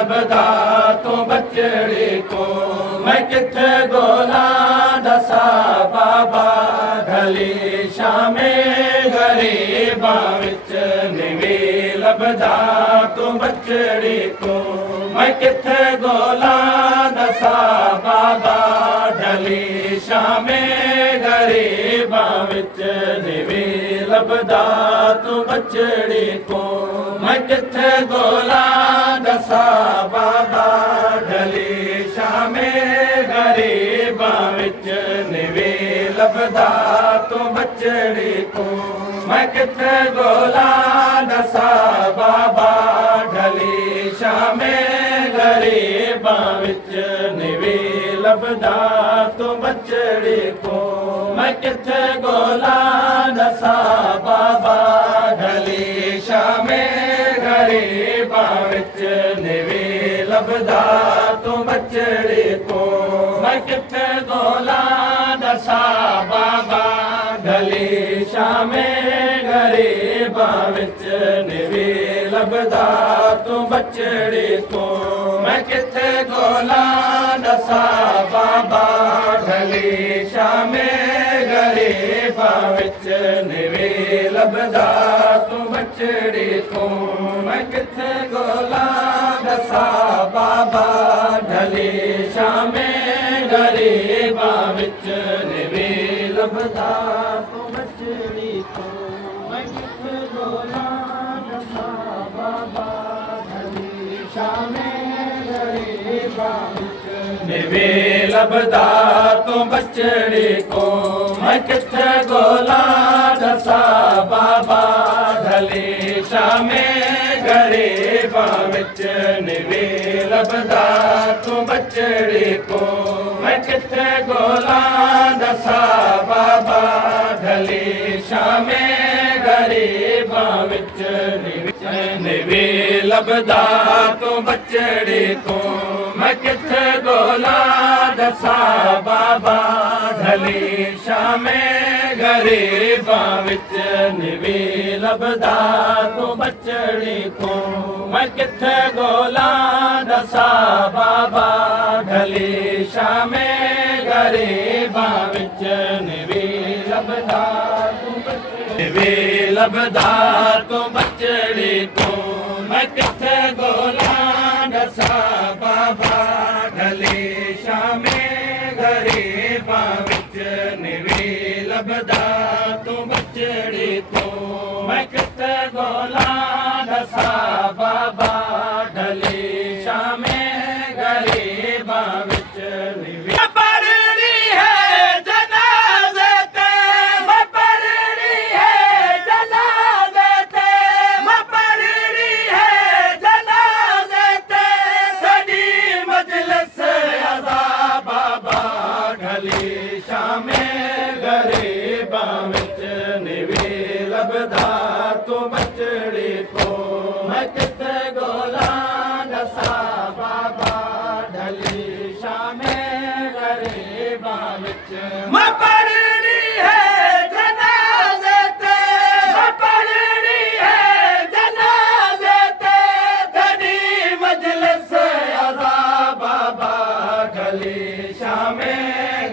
लभदा तू बचड़े को, मैं किथे गोला दसा बाबा ढली शामे गरीबां विच निवी लभदा तू बचड़े को, मैं किथे गोला दसा बाबा ढली शामे गरीबां विच निवी लभदा तू बचड़े को, मैं किथे गोला दसा बाबा ढली शामे गरीबां विच निवी लभदा तू बचड़े को, मैं किथे गोला दसा बाबा ढली शामे गरीबां विच निवी लभदा तू बचड़े को, मैं किथे गोला दसा बाबा ढली शामे गरीबां विच निवी लभदा तू बचड़े को, मैं किथे गोला दसा बाबा ढली शामे गरीबां विच निवी लभदा तू बचड़े को, मैं किथे गोला दसा बाबा ढली शामे गरीबां विच निवी लभदा तू बचड़े को, मैं किथे गोला दसा बाबा ढली शामे गरीबां विच निवी लभदा तू बचड़े को, मैं किथे गोला दसा बाबा ढली शामे गरीबां विच निवी लभदा तू बचड़े को, मैं किथे गोला दसा बाबा ढली शामे गरीबां विच निवी लभदा तू बचड़े को, मैं किथे गोला दसा बाबा ढली शामे गरीबां विच निवी लभदा तू बचड़े को, मैं किथे गोला दसा बाबा ढली शामे गरीबां विच निवी लभदा तू बचड़े को, मैं किथे गोला दसा बाबा ढली शामे गरीबां विच निवी लभदा तू निवी लभदा तू बचड़े को, मैं किथे गोला दसा बाबा ढली शामे गरीबां विच निवी लभदा तू बचड़े को, मैं किथे गोला दसा बाबा ढली शामे गरीबां विच निवी पढ़नी है जनाज़े ते, मैं पढ़नी है जनाज़े ते, मैं पढ़नी है जनाज़े ते, सदी मजलिस अज़ा बाबा ढली शामे गरीबां विच निवी लभदा तू बचड़े को, मैं किथे गोला दसा बाबा ढली शामे गरीबां विच, मैं पढ़नी है जनाज़े ते, मैं पढ़नी है जनाज़े ते, धनी मजलिस अज़ा बाबा ढली शामे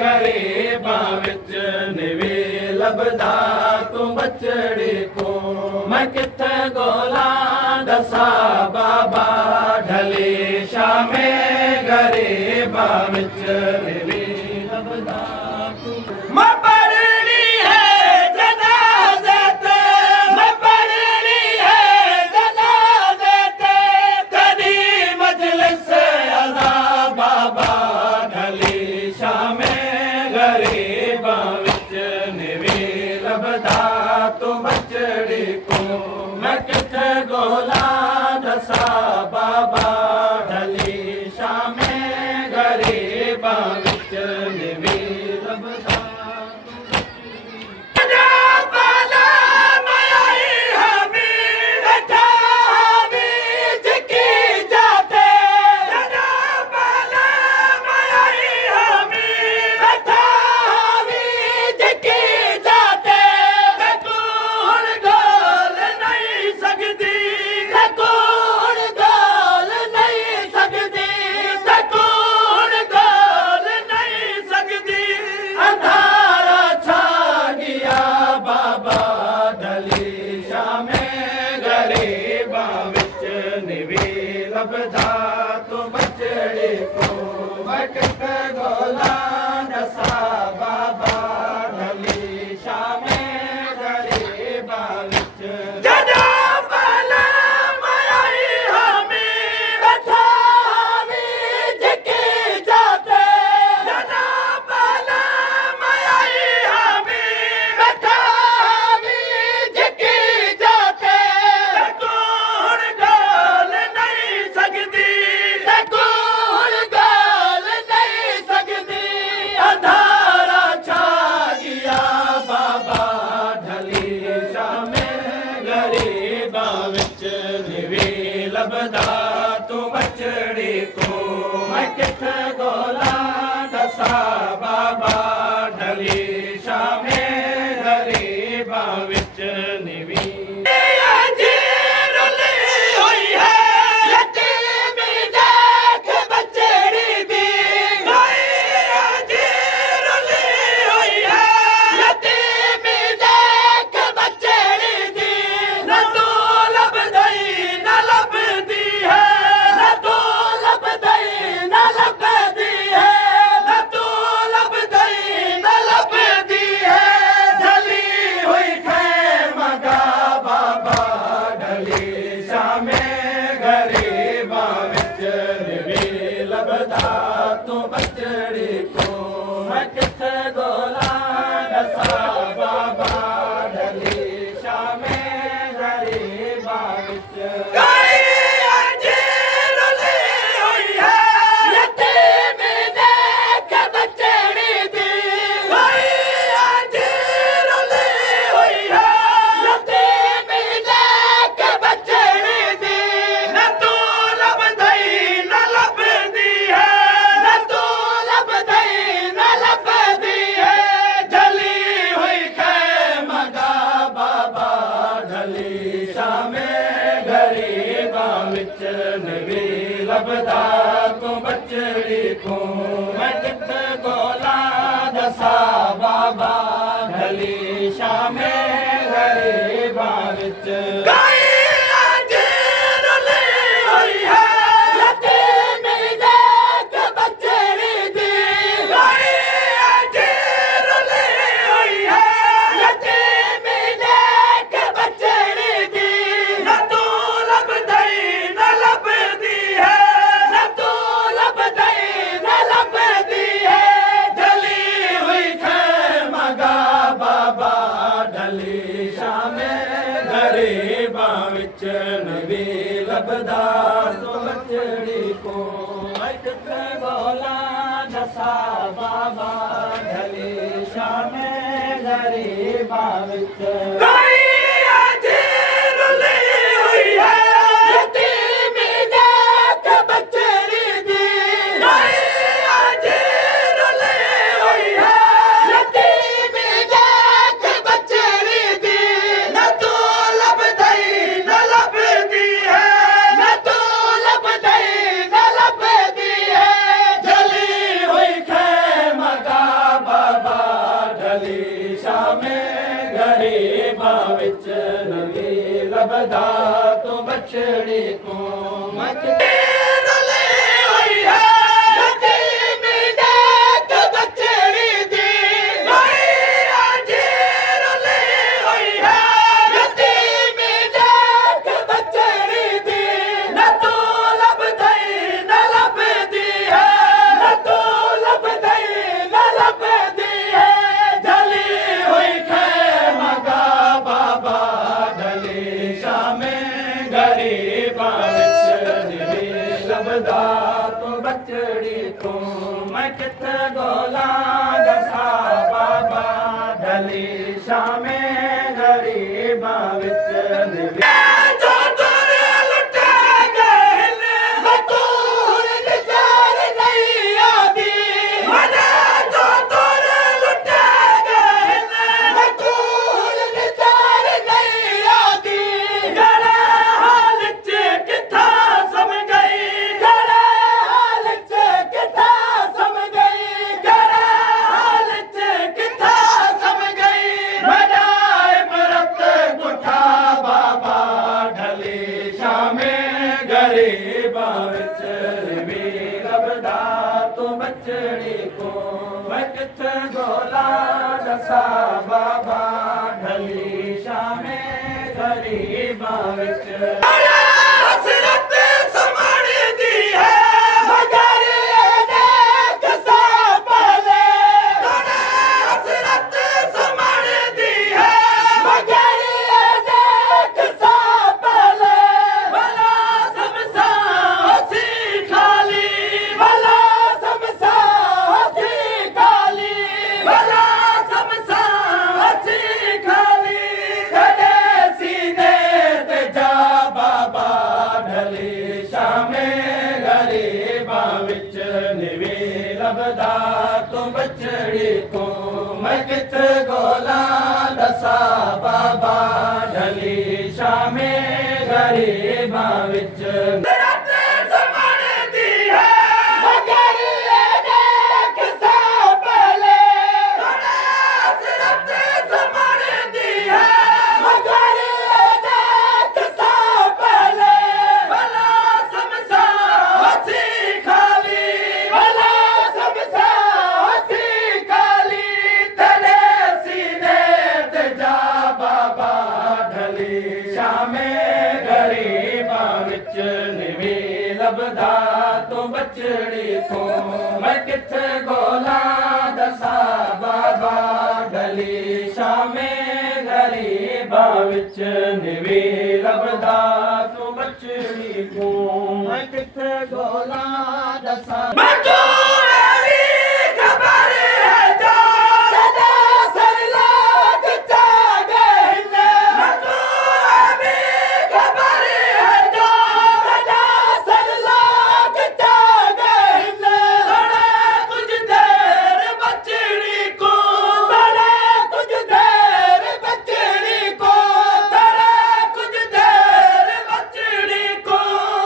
गरीबां विच निवी लभदा तू बचड़े को, मैं किथे गोला दसा बाबा ढली शामे गरीबां विच निवी लभदा तू, मैं पढ़नी है जनाज़े ते, मैं पढ़नी है जनाज़े ते, धनी मजलिस अज़ा बाबा ढली शामे गरीबां विच निवी लभदा तू बचड़े को, मैं किथे गोला दसा बाबा ढली शामे गरीबां लभदा तू बचड़ी को मैं किथे गोला दसा बाबा ढली शामे गरीबा विच जदा बला माई हमी बैठा हमी झके जाते जदा बला माई हमी बैठा हमी झके जाते कौन गाल नहीं सकती कौन गाल नहीं सकती अंधारा छा गया बाबा ढली शामे गरीबा विच निवी लभदा तू बचड़ी को मैं किथे गोला दसा बाबा ढली शामे गरीबा विच निवी तू बचड़ी को मैं किथे गोला दसा बाबा ढली शामे गरीबा विच लभदा तू बचड़ी को मैं किथे गोला दसा बाबा ढली शामे गरीबा विच लभदा तू बचड़ी को मैं किथे गोला दसा बाबा ढली शामे गरीबा विच विच नवी लभदा तू बचड़ी को मैं लभदा तू बचड़ी को मैं किथे गोला दसा बाबा ढली शामे गरीबा विच ਵਿੱਚ ਵੀ ਲੱਭਦਾ ਤੂੰ ਬਚੜੀ ਕੋ ਮੈਂ ਕਿੱਥੇ ਗੋਲਾ ਦਸਾ ਬਾਬਾ ਢਲੀ ਸ਼ਾਮੇ ਗਰੀਬਾਂ ਵਿੱਚ ਹਸਰਤ ਸਮਣਦੀ ਹੈ ਮਗਰ ਇਹਨੇ ਕਸਾ ਪਾਲੇ ਤੋੜੇ ਹਸਰਤ ਸਮਣਦੀ ਹੈ ਮਗਰ ਇਹਨੇ ਕਸਾ ਪਾਲੇ ਭਲਾ ਸਮਸਾ ਅਸੀਂ ਖਾਲੀ ਭਲਾ ਸਮਸਾ ਅਸੀਂ ਖਾਲੀ ਭਲਾ ਸਮਸਾ ਅਸੀਂ ਖਾਲੀ ਕਦੇ ਸੀਨੇ ਤੇ ਜਾ ਬਾਬਾ ਢਲੀ ਸ਼ਾਮੇ ਗਰੀਬਾਂ ਵਿੱਚ ਨਿਵੇ ਲੱਭਦਾ ਤੂੰ ਬਚੜੀ ਕੋ ਮੈਂ ਕਿੱਥੇ ਗੋਲਾ ਦਸਾ ਬਾਬਾ ਢਲੀ ਸ਼ਾਮੇ ਗਰੀਬਾਂ ਵਿੱਚ ਰੱਤ ਸਮਣਦੀ ਹੈ ਮਗਰ ਇਹਨੇ ਕਿਸਾ ਪਹਿਲੇ ਤੋੜੇ ਹਸਰਤ ਸਮਣਦੀ ਹੈ ਮਗਰ ਇਹਨੇ ਕਿਸਾ ਪਹਿਲੇ ਭਲਾ ਸਮਸਾ ਅਸੀਂ ਖਾਲੀ ਭਲਾ ਸਮਸਾ ਅਸੀਂ ਖਾਲੀ ਤੇਰੇ ਸੀਨੇ ਤੇ ਜਾ ਬਾਬਾ ਢਲੀ ਸ਼ਾਮੇ ਗਰੀਬਾਂ ਵਿੱਚ ਨਿਵੇ ਲੱਭਦਾ ਤੂੰ ਬਚੜੀ ਕੋ ਮੈਂ ਕਿੱਥੇ ਗੋਲਾ ਦਸਾ ਬਾਬਾ ਢਲੀ ਸ਼ਾਮੇ ਗਰੀਬਾਂ ਵਿੱਚ ਨਿਵੇ ਲੱਭਦਾ ਤੂੰ ਬਚੜੀ ਕੋ ਮੈਂ ਕਿੱਥੇ ਗੋਲਾ ਦਸਾ ਮੈਨੂੰ ਐਵੀ ਖਬਰ ਹੈ ਜੋ ਸਦਾ ਸਰ ਲਾਗ ਚਾ ਗਏ ਨੇ ਮੈਨੂੰ ਐਵੀ ਖਬਰ ਹੈ ਜੋ ਸਦਾ ਸਰ ਲਾਗ ਚਾ ਗਏ ਨੇ ਥੋੜਾ ਕੁਝ ਦੇਰ ਬਚੜੀ ਕੋ ਥੋੜਾ ਕੁਝ ਦੇਰ ਬਚੜੀ ਕੋ ਥੋੜਾ ਕੁਝ ਦੇਰ ਬਚੜੀ ਕੋ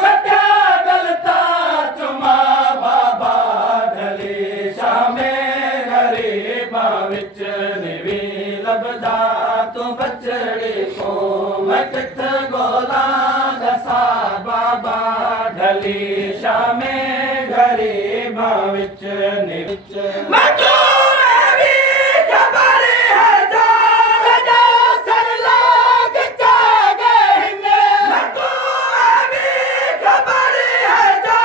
ਕੱਟਿਆ ਗਲਤਾ ਚੁਮਾ ਬਾਬਾ ਢਲੀ ਸ਼ਾਮੇ ਗਰੀਬਾਂ ਵਿੱਚ ਨਿਵੇ ਲੱਭਦਾ ਤੂੰ ਬਚੜੀ ਕੋ ਮੈਂ ਕਿੱਥੇ ਗੋਲਾ ਦਸਾ ਬਾਬਾ ਢਲੀ ਸ਼ਾਮੇ ਗਰੀਬਾਂ ਵਿੱਚ ਨਿਵੇ ਮੈਨੂੰ ਐਵੀ ਖਬਰ ਹੈ ਜੋ ਸਦਾ ਸਰ ਲਾਗ ਚਾ ਗਏ ਨੇ ਮੈਨੂੰ ਐਵੀ ਖਬਰ ਹੈ ਜੋ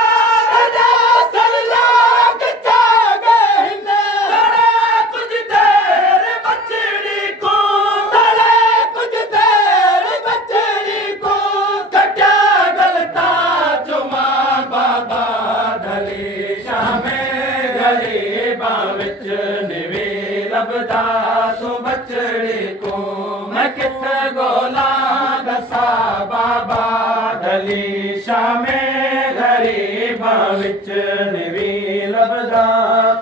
ਸਦਾ ਸਰ ਲਾਗ ਚਾ ਗਏ ਨੇ ਥੋੜਾ ਕੁਝ ਦੇਰ ਬਚੜੀ ਕੋ ਥੋੜਾ ਕੁਝ ਦੇਰ ਬਚੜੀ ਕੋ ਕੱਟਿਆ ਗਲਤਾ ਚੁਮਾ ਬਾਬਾ ਢਲੀ ਸ਼ਾਮੇ ਗਰੀਬਾਂ ਵਿੱਚ ਨਿਵੇ ਲੱਭਦਾ ਤੂੰ ਬਚੜੀ ਕੋ ਮੈਂ ਕਿੱਥੇ ਗੋਲਾ ਦਸਾ ਬਾਬਾ ਢਲੀ ਸ਼ਾਮੇ ਗਰੀਬਾਂ ਵਿੱਚ ਨਿਵੇ ਲੱਭਦਾ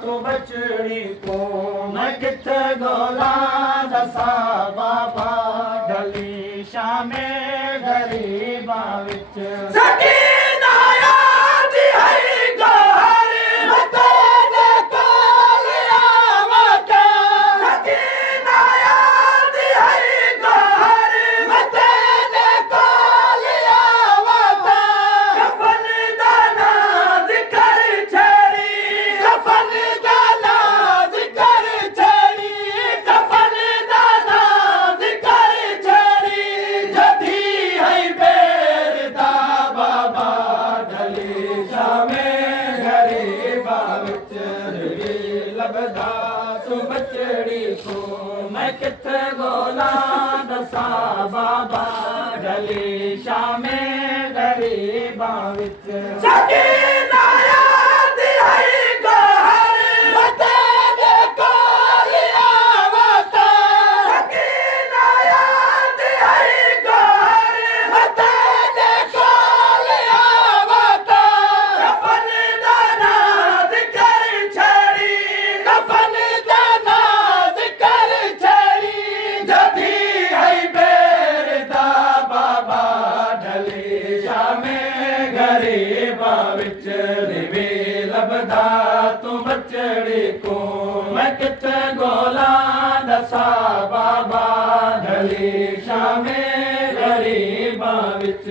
ਤੂੰ ਬਚੜੀ ਕੋ ਮੈਂ ਕਿੱਥੇ ਗੋਲਾ ਦਸਾ ਬਾਬਾ ਢਲੀ ਸ਼ਾਮੇ ਗਰੀਬਾਂ ਵਿੱਚ ਸਕੀਨਾ ਯਾਦ ਹੈ ਗੋਹਰ ਮਤੇ ਦੇ ਕੋਲ ਆਵਾਂ ਸਕੀਨਾ ਯਾਦ ਹੈ ਗੋਹਰ ਮਤੇ ਦੇ ਕੋਲ ਆਵਾਂ ਕਫਨ ਦਾ ਨਾ ਜ਼ਿਕਰ ਛੇੜੀ ਕਫਨ ਦਾ ਨਾ ਜ਼ਿਕਰ ਛੇੜੀ ਕਫਨ ਦਾ ਨਾ ਜ਼ਿਕਰ ਛੇੜੀ ਜਦੀ ਹੈ ਬੇਰਦਾ ਬਾਬਾ ਢਲੀ ਸ਼ਾਮੇ ਗਰੀਬਾਂ ਵਿੱਚ ਨਿਵੇ ਲੱਭਦਾ ਤੂੰ ਬਚੜੀ ਕੋ ਮੈਂ ਕਿੱਥੇ ਗੋਲਾ ਦਸਾ ਬਾਬਾ ਢਲੀ ਸ਼ਾਮੇ ਗਰੀਬਾਂ ਵਿੱਚ ਸਕੀਨਾ ਯਾਦ ਹੈ ਗੋਹਰ ਮਤੇ ਦੇ ਕੋਲ ਆਵਾਂ ਸਕੀਨਾ ਯਾਦ ਹੈ ਗੋਹਰ ਮਤੇ ਦੇ ਕੋਲ ਆਵਾਂ ਕਫਨ ਦਾ ਨਾ ਜ਼ਿਕਰ ਛੇੜੀ ਕਫਨ ਦਾ ਨਾ ਜ਼ਿਕਰ ਛੇੜੀ ਜਦੀ ਹੈ ਬੇਰਦਾ ਬਾਬਾ ਢਲੀ ਸ਼ਾਮੇ ਗਰੀਬਾਂ ਵਿੱਚ ਨਿਵੇ ਲੱਭਦਾ ਤੂੰ ਬਚੜੀ ਕੋ ਮੈਂ ਕਿੱਥੇ ਗੋਲਾ ਦਸਾ ਬਾਬਾ ਢਲੀ ਸ਼ਾਮੇ ਗਰੀਬਾਂ ਵਿੱਚ